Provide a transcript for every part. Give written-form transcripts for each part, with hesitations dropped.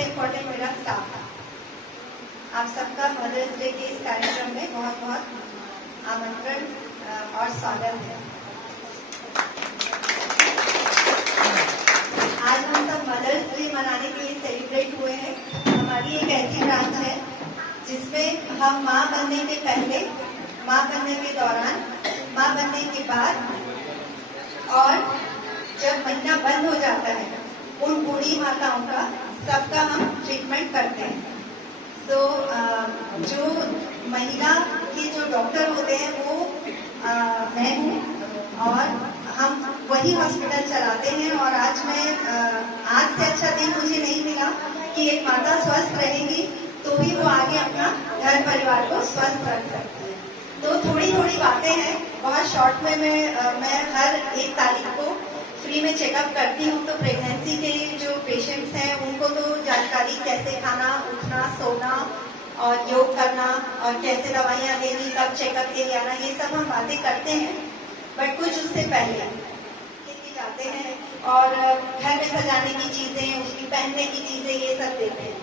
सबसे इम्पोर्टेंट मेरा स्टाफ। आप सबका मदर्स डे के इस कार्यक्रम में बहुत बहुत आमंत्रण और स्वागत है। आज हम सब मदर्स डे मनाने के लिए सेलिब्रेट हुए हैं। हमारी एक ऐसी ब्रांच है जिसमें हम माँ बनने के पहले, माँ बनने के दौरान, माँ बनने के बाद और जब महीना बंद हो जाता है उन बूढ़ी माताओं का सबका हम ट्रीटमेंट करते हैं। तो जो महिला के जो डॉक्टर होते हैं वो मैं हूँ और हम वही हॉस्पिटल चलाते हैं। और आज से अच्छा दिन मुझे नहीं मिला कि एक माता स्वस्थ रहेगी तो भी वो आगे अपना घर परिवार को स्वस्थ रख सकती है। तो थोड़ी थोड़ी बातें हैं, बहुत शॉर्ट में मैं हर 1 तारीख को फ्री में चेकअप करती हूँ। तो प्रेगनेंसी के जो पेशेंट्स हैं उनको तो जानकारी, कैसे खाना, उठना, सोना और योग करना और कैसे दवाइयाँ लेनी, कब चेकअप के लिए आना, ये सब हम बातें करते हैं। बट कुछ उससे पहले जाते हैं और घर में सजाने की चीजें, उसकी पहनने की चीजें, ये सब देते हैं।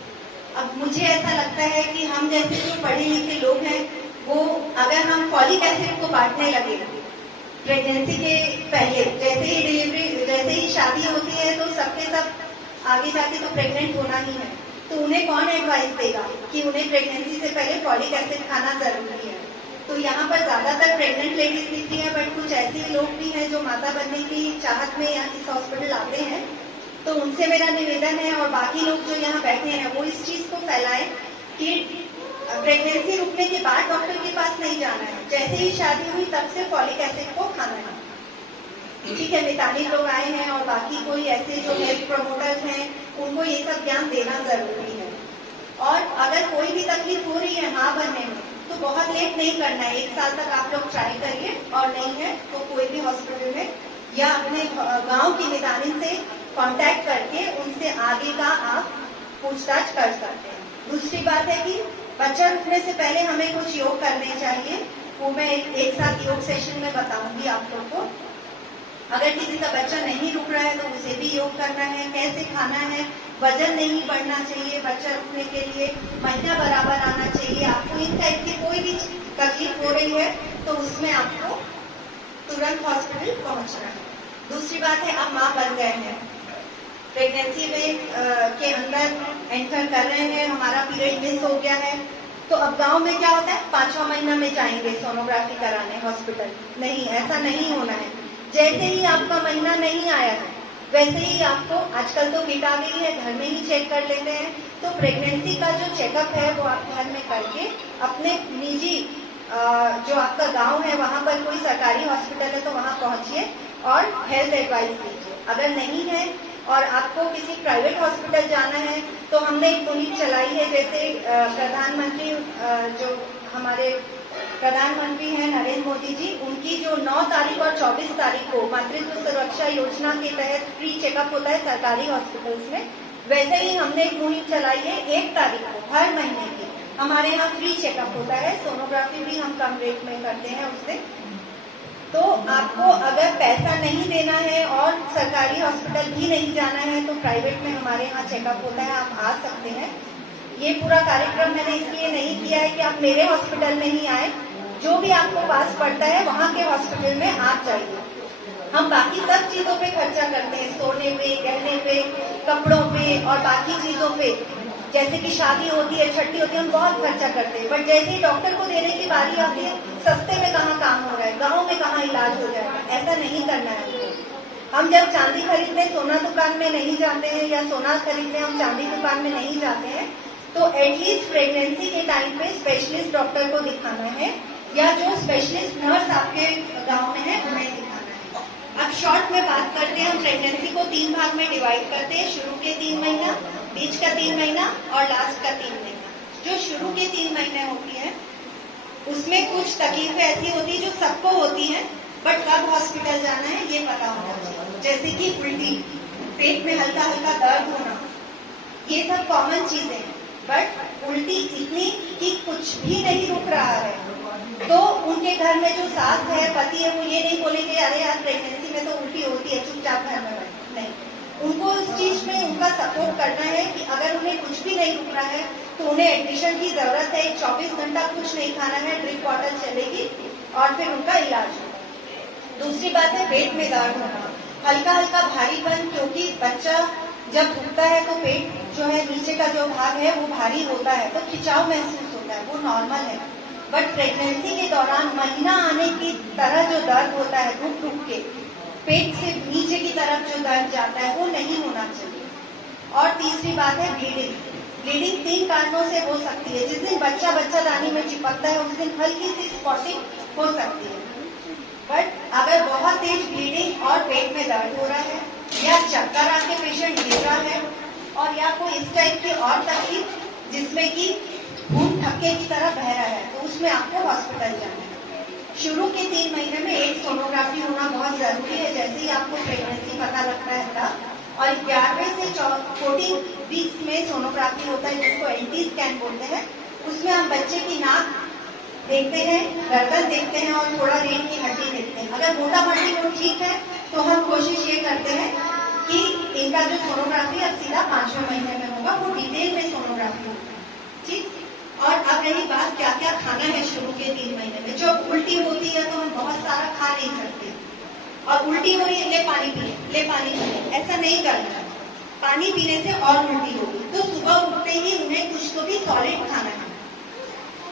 अब मुझे ऐसा लगता है कि हम जैसे जो पढ़े लिखे लोग हैं वो अगर हम फॉलिक एसिड को बांटने लगे प्रेगनेंसी के पहले, जैसे ही डिलीवरी, जैसे ही शादी होती है तो सबके सब आगे जाके तो प्रेग्नेंट होना ही है, तो उन्हें कौन एडवाइस देगा कि उन्हें प्रेगनेंसी से पहले फॉलिक एसिड खाना जरूरी है। तो यहाँ पर ज्यादातर प्रेग्नेंट लेडीज दिखती है, बट कुछ ऐसे लोग भी हैं जो माता बनने की चाहत में यहाँ इस हॉस्पिटल आते हैं। तो उनसे मेरा निवेदन है और बाकी लोग जो यहाँ बैठे हैं वो इस चीज को फैलाएं कि प्रेगनेंसी रुकने के बाद डॉक्टर के पास नहीं जाना है, जैसे ही शादी हुई तब से फॉलिक एसिड को खाना है। ठीक है, मितानी लोग आए हैं और बाकी कोई ऐसे जो हेल्थ प्रमोटर्स हैं उनको ये सब ज्ञान देना जरूरी है। और अगर कोई भी तकलीफ हो रही है माँ बनने में तो बहुत लेट नहीं करना है, 1 साल तक आप लोग ट्राई करिए, और नहीं है तो कोई भी हॉस्पिटल में या अपने गांव की निदानी से कांटेक्ट करके उनसे आगे का आप पूछताछ कर सकते हैं। दूसरी बात है कि बच्चा रुकने से पहले हमें कुछ योग करने चाहिए, वो मैं एक साथ योग सेशन में बताऊंगी आप लोग को। अगर किसी का बच्चा नहीं रुक रहा है तो उसे भी योग करना है, कैसे खाना है, वजन नहीं बढ़ना चाहिए बच्चा रुकने के लिए, महीना बराबर आना चाहिए। आपको इन टाइप की कोई भी तकलीफ हो रही है तो उसमें आपको तुरंत हॉस्पिटल पहुंचना है। दूसरी बात है, आप माँ बन गए हैं, प्रेगनेंसी में के अंदर एंटर कर रहे हैं, हमारा पीरियड मिस हो गया है, तो अब गांव में क्या होता है, 5वां महीना में जाएंगे सोनोग्राफी कराने हॉस्पिटल। नहीं, ऐसा नहीं होना है। जैसे ही आपका महीना नहीं आया है वैसे ही आपको, आजकल तो किट आ गई है, घर में ही चेक कर लेते हैं। तो प्रेगनेंसी का जो चेकअप है वो आप घर में करके अपने निजी जो आपका गांव है वहां पर कोई सरकारी हॉस्पिटल है तो वहां पहुंचिए और हेल्थ एडवाइस लीजिए। अगर नहीं है और आपको किसी प्राइवेट हॉस्पिटल जाना है तो हमने एक मुहिम चलाई है, जैसे प्रधानमंत्री जो हमारे प्रधानमंत्री हैं नरेंद्र मोदी जी, उनकी जो 9 तारीख और 24 तारीख को मातृत्व सुरक्षा योजना के तहत फ्री चेकअप होता है सरकारी हॉस्पिटल्स में, वैसे ही हमने एक मुहिम चलाई है 1 तारीख को हर महीने की हमारे यहाँ फ्री चेकअप होता है। सोनोग्राफी भी हम कम रेट में करते हैं उससे। तो आपको अगर पैसा नहीं देना है और सरकारी हॉस्पिटल भी नहीं जाना है तो प्राइवेट में हमारे यहाँ चेकअप होता है, आप आ सकते हैं। ये पूरा कार्यक्रम मैंने इसलिए नहीं किया है कि आप मेरे हॉस्पिटल में ही आए, जो भी आपको पास पड़ता है वहाँ के हॉस्पिटल में आप जाइए। हम बाकी सब चीजों पे खर्चा करते हैं, सोने पे, गहने पे, कपड़ों पे और बाकी चीजों पे, जैसे कि शादी होती है, छठी होती है, हम बहुत खर्चा करते हैं। बट जैसे ही डॉक्टर को देने की बारी आती है, सस्ते में कहाँ काम हो रहा है, गाँव में कहाँ इलाज हो जाएगा, ऐसा नहीं करना है। हम जब चांदी खरीदने सोना दुकान में नहीं जाते हैं या सोना खरीदने हम चांदी दुकान में नहीं जाते हैं, तो एटलीस्ट प्रेगनेंसी के टाइम पे स्पेशलिस्ट डॉक्टर को दिखाना है या जो स्पेशलिस्ट नर्स आपके गांव में है उन्हें दिखाना है। अब शॉर्ट में बात करते हैं, हम प्रेगनेंसी को 3 भाग में डिवाइड करते हैं, शुरू के 3 महीना, बीच का 3 महीना और लास्ट का 3 महीना। जो शुरू के 3 महीने होती है उसमें कुछ तकलीफें ऐसी होती है जो सबको होती है, बट कब हॉस्पिटल जाना है ये पता होना चाहिए। जैसे कि उल्टी, पेट में हल्का हल्का दर्द होना, ये सब कॉमन चीजें हैं। बट उल्टी इतनी कि कुछ भी नहीं रुक रहा है तो उनके घर में जो सास है, पति है, वो ये नहीं बोलेंगे अरे यार प्रेगनेंसी में तो उल्टी होती है, चुपचाप घर में बैठो। नहीं, उनको उस चीज में उनका सपोर्ट करना है कि अगर उन्हें कुछ भी नहीं रुक रहा है तो उन्हें एडमिशन की जरूरत है। 24 घंटा कुछ नहीं खाना है, ड्रिप बॉटल चलेगी और फिर उनका इलाज होगा। दूसरी बात है पेट में दर्द होना, हल्का हल्का भारीपन, क्योंकि बच्चा जब उठता है तो पेट जो है नीचे का जो भाग है वो भारी होता है, तो खिंचाव महसूस होता है, वो नॉर्मल है। बट प्रेगनेंसी के दौरान महीना आने की तरह जो दर्द होता है रुक रुक के पेट से नीचे की तरफ जो दर्द जाता है वो नहीं होना चाहिए। और तीसरी बात है ब्लीडिंग। ब्लीडिंग 3 कारणों से हो सकती है। जिस दिन बच्चा बच्चादानी में चिपकता है उस दिन हल्की सी स्पॉटिंग हो सकती है। बट अगर बहुत तेज ब्लीडिंग और पेट में दर्द हो रहा है या चक्कर आके पेशेंट गिर रहा है और या कोई इस टाइप की और तकलीफ जिसमें कि खून थक्के की तरह बह रहा है, तो उसमें आपको हॉस्पिटल जाना है। शुरू के 3 महीने में एक सोनोग्राफी होना बहुत जरूरी है, जैसे ही आपको प्रेगनेंसी पता लगता है तब। और 11वें से 14 वीक्स में सोनोग्राफी होता है जिसको एंटी स्कैन बोलते हैं। उसमें हम बच्चे की नाक देखते हैं, गर्दन देखते हैं और थोड़ा रीढ़ की हड्डी देखते हैं। अगर मोटा मोटी वो ठीक है तो हम कोशिश ये करते हैं कि इनका जो सोनोग्राफी अब सीधा 5वें महीने में होगा, वो डिटेल में सोनोग्राफी होगा। ठीक। और अब रही बात क्या क्या खाना है शुरू के 3 महीने में। जब उल्टी होती है तो हम बहुत सारा खा नहीं सकते, और उल्टी हो रही है ले पानी पिए, ले पानी पिए, ऐसा नहीं करना। पानी पीने से और उल्टी होगी, तो सुबह उठते ही उन्हें कुछ तो भी सॉलिड खाना है।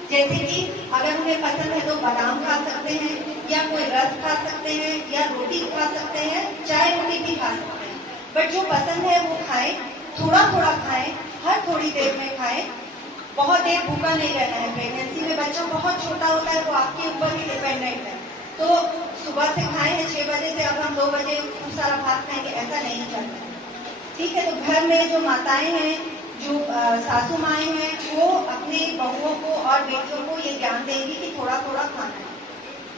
जैसे कि अगर उन्हें पसंद है तो बादाम खा सकते हैं, या कोई रस खा सकते हैं, या रोटी खा सकते हैं, चाय रोटी भी खा सकते हैं। बट जो पसंद है वो खाएं, थोड़ा थोड़ा खाएं, हर थोड़ी देर में खाएं। बहुत देर भूखा नहीं रहना है। प्रेगनेंसी में बच्चा बहुत छोटा होता है, वो आपके ऊपर ही डिपेंडेंट है। तो सुबह से खाएं है 6 बजे से अब हम 2 बजे खूब सारा भात खाएंगे, ऐसा नहीं करना है। ठीक है। तो घर में जो माताएं हैं, जो सासू माएं हैं, वो अपने बहुओं को और बेटियों को ये ज्ञान देंगी कि थोड़ा थोड़ा खाना है।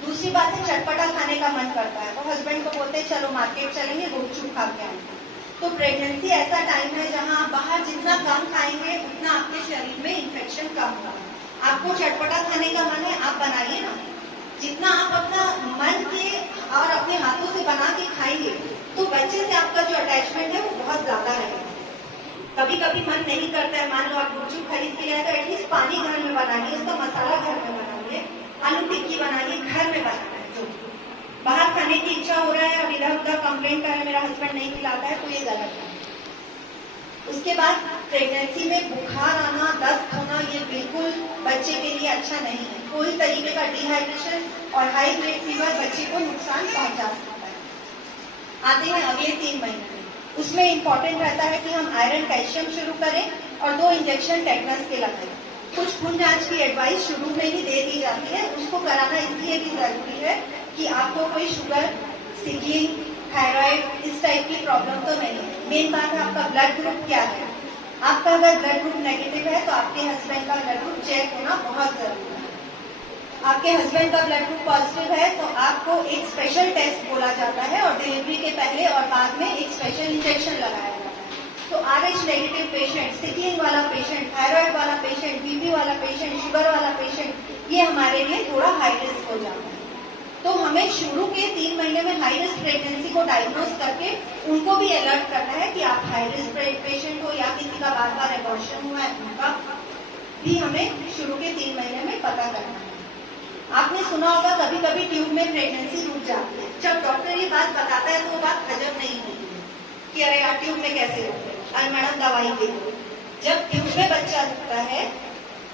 दूसरी बात है चटपटा खाने का मन करता है तो हस्बैंड को बोलते हैं चलो मार्केट चलेंगे, गुपचुप खा के आएंगे। तो प्रेगनेंसी ऐसा टाइम है जहां आप बाहर जितना कम खाएंगे उतना आपके शरीर में इन्फेक्शन कम होगा। आपको चटपटा खाने का मन है, आप बनाइए ना। जितना आप अपना मन के और अपने हाथों से बना के खाएंगे तो बच्चे से आपका जो अटैचमेंट है वो बहुत ज्यादा रहेगा। कभी कभी मन नहीं करता है, मान लो आप गुपचुप खरीद के लाए तो एटलीस्ट पानी घर में बनाइए, उसका मसाला घर में बनाइए, आलू टिक्की बनाइए, घर में बनाना है। जो बाहर खाने की इच्छा हो रहा है और इधर उधर कंप्लेंट कर रहे मेरा हस्बैंड नहीं खिलाता है, तो ये गलत है। उसके बाद प्रेगनेंसी में बुखार आना, दस्त होना, ये बिल्कुल बच्चे के लिए अच्छा नहीं है। कोई तरीके का डिहाइड्रेशन और हाई ब्लड फीवर बच्चे को नुकसान पहुंचा सकता है। आते हैं अगले 3 महीने में, उसमें इंपॉर्टेंट रहता है कि हम आयरन कैल्शियम शुरू करें और 2 इंजेक्शन टेटनस के लगाएं। कुछ खून जांच की एडवाइस शुरू में ही दे दी जाती है, उसको कराना इसलिए भी जरूरी है कि आपको कोई शुगर, सिकलिंग, थायराइड इस टाइप की प्रॉब्लम तो नहीं है। मेन बात है आपका ब्लड ग्रुप क्या है। आपका अगर ब्लड ग्रुप नेगेटिव है तो आपके हस्बैंड का ब्लड ग्रुप चेक होना बहुत जरूरी है। आपके हस्बैंड का ब्लड ग्रुप पॉजिटिव है तो आपको एक स्पेशल टेस्ट बोला जाता है और डिलीवरी के पहले और बाद में एक स्पेशल इंजेक्शन लगाया जाता है। तो RH नेगेटिव पेशेंट, सिकलिंग वाला पेशेंट, थायराइड वाला पेशेंट, बीपी वाला पेशेंट, शुगर वाला पेशेंट, ये हमारे लिए थोड़ा हाई रिस्क हो जाता है। तो हमें शुरू के 3 महीने में हाई रिस्क प्रेगनेंसी को डायग्नोज करके उनको भी अलर्ट करना है कि आप हाई रिस्क पेशेंट हो या किसी का बार बार एबॉर्शन हुआ है, उनका भी हमें शुरू के 3 महीने में पता करना है। आपने सुना होगा कभी कभी ट्यूब में प्रेगनेंसी रुक जाती है। जब डॉक्टर ये बात बताता है तो वो बात हजम नहीं होती है कि अरे यार ट्यूब में कैसे रुकते, अरे मैडम दवाई दे दो। जब ट्यूब में बच्चा रुकता है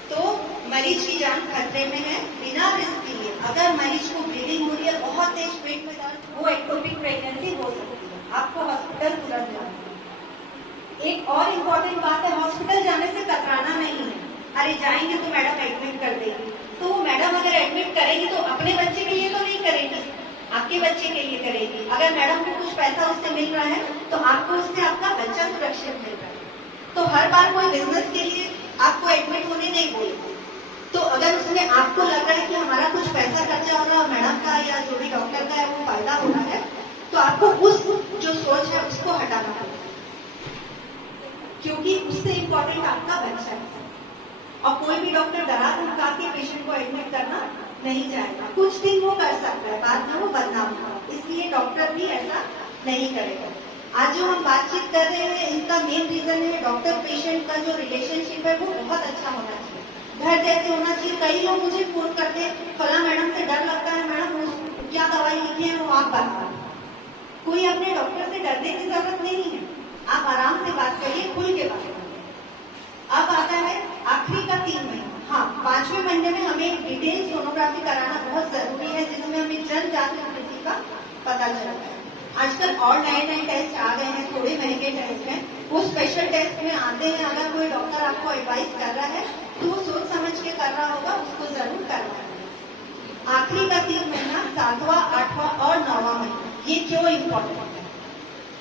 तो मरीज की जान खतरे में है। बिना रिस्क लिए अगर मरीज को ब्लीडिंग हो रही है, बहुत तेज पेट में दर्द, वो एक्टोपिक प्रेगनेंसी हो सकती है। आपको हॉस्पिटल तुरंत जाना है। एक और इम्पोर्टेंट बात है, हॉस्पिटल जाने से कतराना नहीं है। अरे जाएंगे तो मैडम एडमिट कर देगी, तो वो मैडम अगर एडमिट करेगी तो अपने बच्चे के लिए तो नहीं करेगी, आपके बच्चे के लिए करेगी। अगर मैडम को कुछ पैसा उससे मिल रहा है तो आपको उससे आपका बच्चा सुरक्षित मिल रहा है। तो हर बार कोई बिजनेस के लिए आपको एडमिट होने नहीं बोलेगी। तो अगर उसमें आपको लग रहा है कि हमारा कुछ पैसा खर्चा हो रहा है, मैडम का या जो भी डॉक्टर का है वो फायदा हो रहा है, तो आपको उस जो सोच है उसको हटाना पड़ेगा, क्योंकि उससे इम्पोर्टेंट आपका बच्चा है। और कोई भी डॉक्टर डरा धमका के पेशेंट को एडमिट करना नहीं चाहेगा। कुछ दिन वो कर सकता है, बाद में वो बदनाम होगा, इसलिए डॉक्टर भी ऐसा नहीं करेगा। आज जो हम बातचीत कर रहे हैं इसका मेन रीजन है डॉक्टर पेशेंट का जो रिलेशनशिप है वो बहुत अच्छा होना चाहिए, घर जैसे होना चाहिए। कई लोग मुझे फोन करते हैं, फला मैडम से डर लगता है, मैडम क्या दवाई लिखी है वो आप बताओ। कोई अपने डॉक्टर से डरने की जरूरत नहीं है, आप आराम से बात करिए, खुल के बात करिए। अब आता है आखिरी का 3 महीना। हाँ, 5वें महीने में हमें डिटेल सोनोग्राफी कराना बहुत जरूरी है, जिसमें हमें जन जागृति का पता चलता है। आजकल और नए टेस्ट आ गए हैं, थोड़े महंगे टेस्ट हैं, वो स्पेशल टेस्ट में आते हैं। अगर कोई डॉक्टर आपको एडवाइस कर रहा है तो वो सोच समझ के कर रहा होगा, उसको जरूर करना है। आखिरी का 3 महीना, 7वां, 8वां और 9वां महीना, ये क्यों इम्पोर्टेंट है?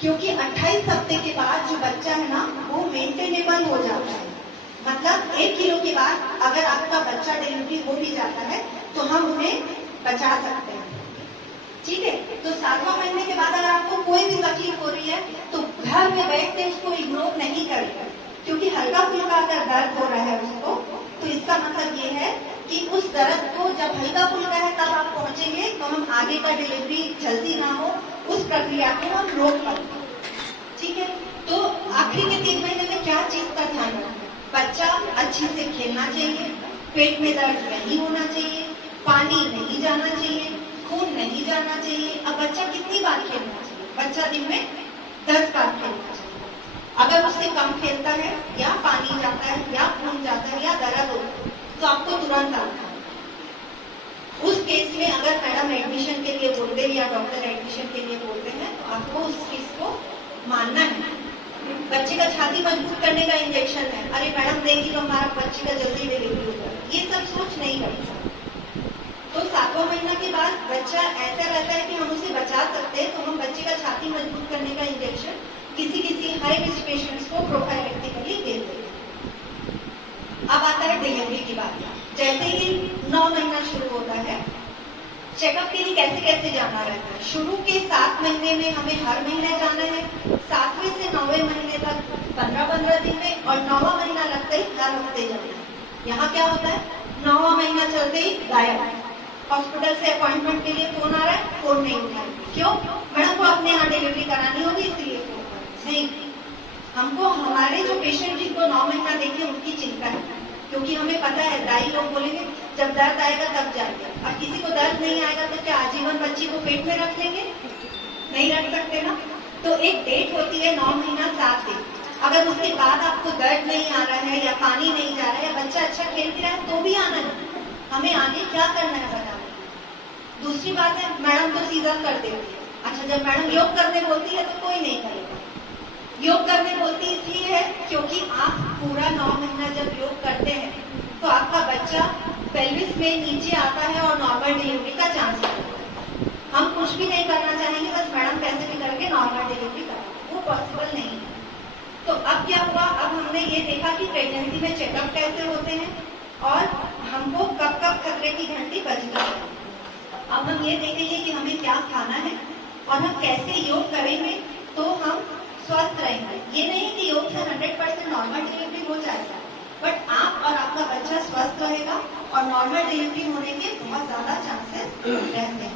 क्योंकि 28 हफ्ते के बाद जो बच्चा है ना वो मेंटेनेबल हो जाता है। मतलब 1 किलो के बाद अगर आपका बच्चा डिलीवरी हो भी जाता है तो हम उन्हें बचा सकते हैं, ठीक है। तो 7वां महीने के बाद अगर आपको कोई भी तकलीफ हो रही है तो घर में बैठ के उसको इग्नोर नहीं करेगा, क्योंकि हल्का फुल्का अगर दर्द हो रहा है उसको, तो इसका मतलब ये है कि उस दर्द को जब हल्का फुल्का है तब आप पहुंचेंगे तो हम आगे का डिलीवरी जल्दी ना हो उस प्रक्रिया को हम रोक पाएंगे, ठीक है। तो आखिरी के 3 महीने में क्या चीज का ध्यान रखें? बच्चा अच्छे से खेलना चाहिए, पेट में दर्द नहीं होना चाहिए, पानी नहीं जाना चाहिए, खून नहीं जाना चाहिए। अब बच्चा कितनी बार खेलना चाहिए? बच्चा दिन में 10 बार खेलना चाहिए। अगर उससे कम खेलता है या पानी जाता है या खून जाता है या दर्द हो तो आपको तुरंत आना है। उस केस में अगर मैडम एडमिशन के लिए बोलते हैं या डॉक्टर एडमिशन के लिए बोलते हैं तो आपको उस चीज को मानना है। बच्चे का छाती मजबूत करने का इंजेक्शन है, अरे मैडम देगी तो हमारा बच्चे का जल्दी डिलीवरी हो जाए, ये सब सोच नहीं करता। तो 7वां महीना के बाद बच्चा ऐसा रहता है कि हम उसे बचा सकते हैं, तो हम बच्चे का छाती मजबूत करने का इंजेक्शन किसी हाई रिस्क पेशेंट्स को प्रोफाइलेक्टिकली दे देते हैं। अब आता है डिलीवरी की बात। जैसे ही 9 महीना शुरू होता है, चेकअप के लिए कैसे कैसे जाना रहता है। शुरू के 7 महीने में हमें हर महीने जाना है, 7वें से 9वें महीने तक 15-15 दिन में, और 9वां महीना लगता ही हर हफ्ते जाना है। यहाँ क्या होता है, 9वां महीना चलते ही गायब, हॉस्पिटल से अपॉइंटमेंट के लिए फोन आ रहा है, फोन नहीं उठाए, क्यों? मैडम को अपने यहाँ डिलीवरी करानी होगी इसलिए फोन नहीं। हमको हमारे जो पेशेंट जिनको 9 महीना देखे उनकी चिंता है, क्योंकि हमें पता है दाई लोग बोलेंगे जब दर्द आएगा तब जाएगा। अब किसी को दर्द नहीं आएगा तो क्या आजीवन बच्ची को पेट में रख लेंगे? नहीं रख सकते ना। तो एक डेट होती है 9 महीना 7 दिन। अगर उसके बाद आपको दर्द नहीं आ रहा है या पानी नहीं जा रहा है या बच्चा अच्छा खेल रहा है तो भी आना है, हमें आगे क्या करना है बताना। दूसरी बात है, मैडम तो सीधा कर देती है। अच्छा, जब मैडम योग करने बोलती है तो कोई नहीं करेगा। योग करने बोलती इसलिए है क्योंकि आप पूरा 9 महीना जब योग करते हैं तो आपका बच्चा पेल्विस में नीचे आता है और नॉर्मल डिलीवरी का चांस होता है। हम कुछ भी नहीं करना चाहेंगे, बस मैडम कैसे भी करके नॉर्मल डिलीवरी करें, वो पॉसिबल नहीं है। तो अब क्या हुआ, अब हमने ये देखा कि प्रेगनेंसी में चेकअप कैसे होते हैं और हमको कब कब खतरे की घंटी बज गई है। अब हम ये देखेंगे कि हमें क्या खाना है और हम कैसे योग करेंगे तो हम स्वस्थ रहेंगे। ये नहीं कि योग से 100% नॉर्मल डिलीवरी हो जाएगा, बट आप और आपका बच्चा स्वस्थ रहेगा और नॉर्मल डिलीवरी होने के बहुत ज्यादा चांसेस रहते हैं।